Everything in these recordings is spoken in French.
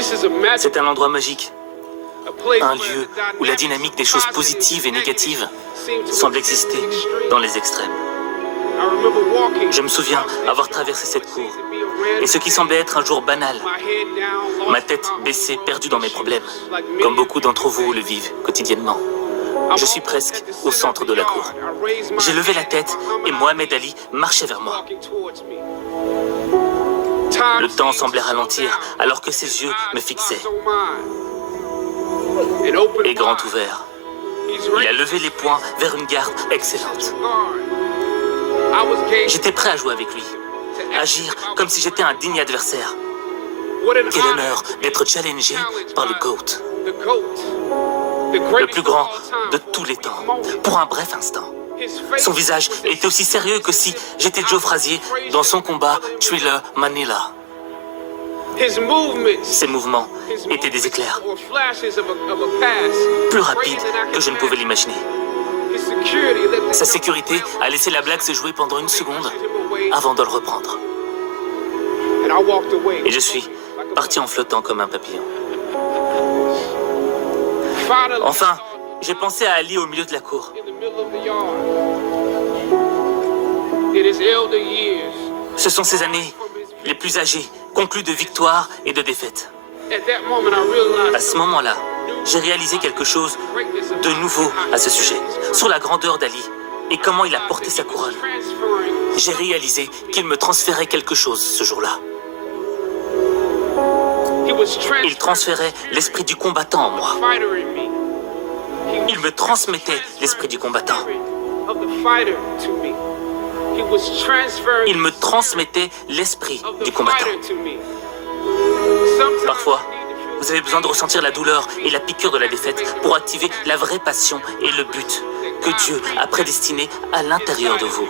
C'est un endroit magique, un lieu où la dynamique des choses positives et négatives semble exister dans les extrêmes. Je me souviens avoir traversé cette cour, et ce qui semblait être un jour banal, ma tête baissée, perdue dans mes problèmes, comme beaucoup d'entre vous le vivent quotidiennement. Je suis presque au centre de la cour. J'ai levé la tête et Mohamed Ali marchait vers moi. Le temps semblait ralentir alors que ses yeux me fixaient. Et grand ouvert, il a levé les poings vers une garde excellente. J'étais prêt à jouer avec lui, agir comme si j'étais un digne adversaire. Quel honneur d'être challengé par le GOAT, le plus grand de tous les temps, pour un bref instant. Son visage était aussi sérieux que si j'étais Joe Frazier dans son combat Thriller Manila. Ses mouvements étaient des éclairs, plus rapides que je ne pouvais l'imaginer. Sa sécurité a laissé la blague se jouer pendant une seconde avant de le reprendre. Et je suis parti en flottant comme un papillon. Enfin, j'ai pensé à Ali au milieu de la cour. Ce sont ces années les plus âgées, conclues de victoires et de défaites. À ce moment-là, j'ai réalisé quelque chose de nouveau à ce sujet, sur la grandeur d'Ali et comment il a porté sa couronne. J'ai réalisé qu'il me transférait quelque chose ce jour-là. Il transférait l'esprit du combattant en moi. Il me transmettait l'esprit du combattant. Il me transmettait l'esprit du combattant. Parfois, vous avez besoin de ressentir la douleur et la piqûre de la défaite pour activer la vraie passion et le but que Dieu a prédestiné à l'intérieur de vous.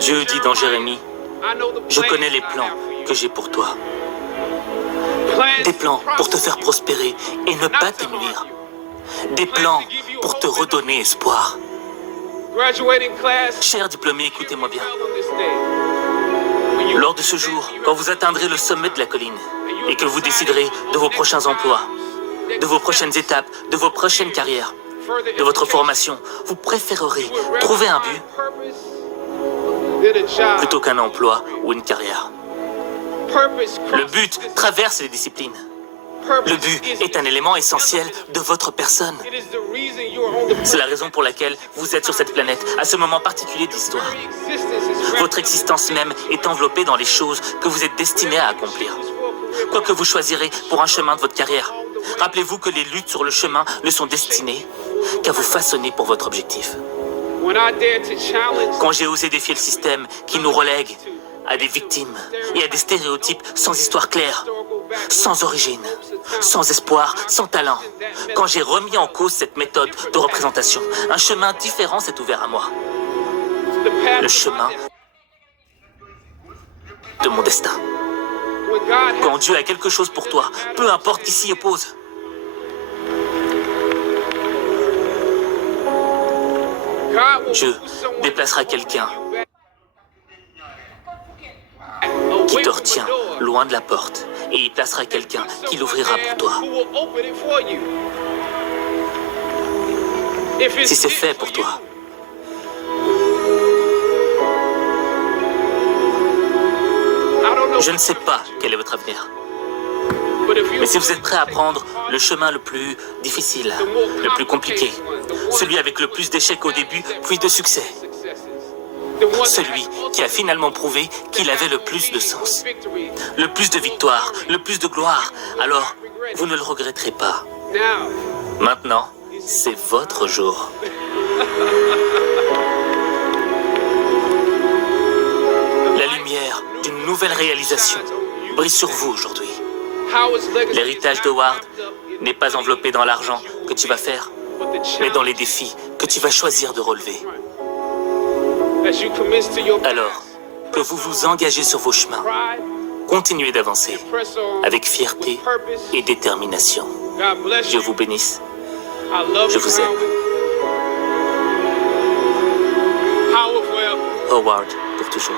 Dieu dit dans Jérémie, « Je connais les plans que j'ai pour toi. Des plans pour te faire prospérer et ne pas te nuire. Des plans pour te redonner espoir. » Chers diplômés, écoutez-moi bien. Lors de ce jour, quand vous atteindrez le sommet de la colline et que vous déciderez de vos prochains emplois, de vos prochaines étapes, de vos prochaines carrières, de votre formation, vous préférerez trouver un but plutôt qu'un emploi ou une carrière. Le but traverse les disciplines. Le but est un élément essentiel de votre personne. C'est la raison pour laquelle vous êtes sur cette planète, à ce moment particulier de l'histoire. Votre existence même est enveloppée dans les choses que vous êtes destiné à accomplir. Quoi que vous choisirez pour un chemin de votre carrière, rappelez-vous que les luttes sur le chemin ne sont destinées qu'à vous façonner pour votre objectif. Quand j'ai osé défier le système qui nous relègue à des victimes et à des stéréotypes sans histoire claire, sans origine, sans espoir, sans talent, quand j'ai remis en cause cette méthode de représentation, un chemin différent s'est ouvert à moi. Le chemin de mon destin. Quand Dieu a quelque chose pour toi, peu importe qui s'y oppose, Dieu déplacera quelqu'un qui te retient loin de la porte et il placera quelqu'un qui l'ouvrira pour toi. Si c'est fait pour toi, je ne sais pas quel est votre avenir. Mais si vous êtes prêt à prendre le chemin le plus difficile, le plus compliqué, celui avec le plus d'échecs au début, puis de succès, celui qui a finalement prouvé qu'il avait le plus de sens, le plus de victoires, le plus de gloire, alors vous ne le regretterez pas. Maintenant, c'est votre jour. La lumière d'une nouvelle réalisation brille sur vous aujourd'hui. L'héritage d'Howard n'est pas enveloppé dans l'argent que tu vas faire, mais dans les défis que tu vas choisir de relever. Alors que vous vous engagez sur vos chemins, continuez d'avancer avec fierté et détermination. Dieu vous bénisse. Je vous aime. Howard pour toujours.